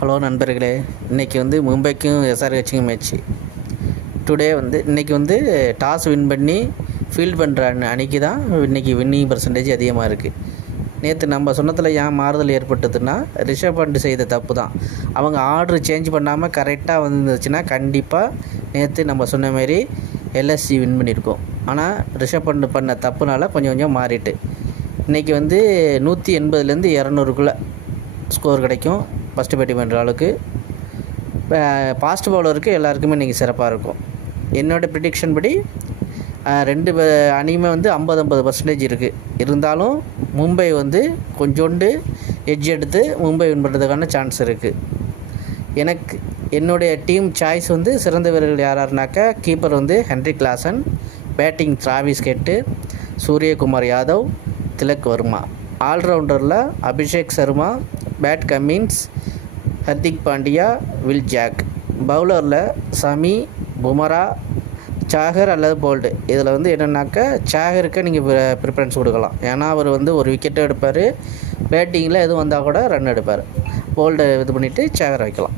Hello நண்பர்களே, இன்றைக்கி மும்பைக்கும் எஸ்ஆர்ஹெச்சுக்கும் match. இன்றைக்கி டாஸ் வின் பண்ணி ஃபீல்ட் பண்ணுற அணிக்கு தான் இன்றைக்கி வின்னிங் பர்சன்டேஜ் அதிகமாக இருக்குது. நேற்று நம்ம சொன்னதில் ஏன் மாறுதல் ஏற்பட்டதுன்னா, ரிஷப் பண்ட் செய்த தப்பு தான். அவங்க ஆர்டர் சேஞ்ச் பண்ணாமல் கரெக்டாக வந்துருந்துச்சுன்னா கண்டிப்பாக நேற்று நம்ம சொன்ன மாரி எல்எஸ்சி வின் பண்ணியிருக்கோம். ஆனால் ரிஷப் பண்ட் பண்ண தப்புனால கொஞ்சம் கொஞ்சம் மாறிட்டு இன்றைக்கி 180லேருந்து 200க்குள்ளே ஸ்கோர் கிடைக்கும். ஃபஸ்ட்டு பேட்டிங் பண்ணுற அளவுக்கு ஃபாஸ்ட் பவுலருக்கு எல்லாருக்குமே இன்றைக்கி சிறப்பாக இருக்கும். என்னோடய ப்ரிடிக்ஷன் படி ரெண்டு அணியுமே 50-50% இருக்குது. இருந்தாலும் மும்பை கொஞ்சோண்டு எட்ஜ் எடுத்து மும்பை வின் பண்ணுறதுக்கான சான்ஸ் இருக்குது. என்னுடைய டீம் சாய்ஸ் சிறந்த வீரர்கள் யாராருனாக்கா, keeper Heinrich Klaasen, batting Travis Head, Suryakumar Yadav, Tilak Varma, ஆல்ரவுண்டரில் Abhishek Sharma, Pat Cummins, Hardik Pandya, Will Jacks, பவுலரில் சமி, புமரா, சாகர் அல்லது போல்டு. இதில் என்னென்னாக்கா சாகருக்கு நீங்கள் ப்ரிஃபரன்ஸ் கொடுக்கலாம். ஏன்னா அவர் ஒரு விக்கெட்டும் எடுப்பார், பேட்டிங்கில் எதுவும் வந்தால் கூட ரன் எடுப்பார். போல்டை இது பண்ணிவிட்டு சாகர் வைக்கலாம்.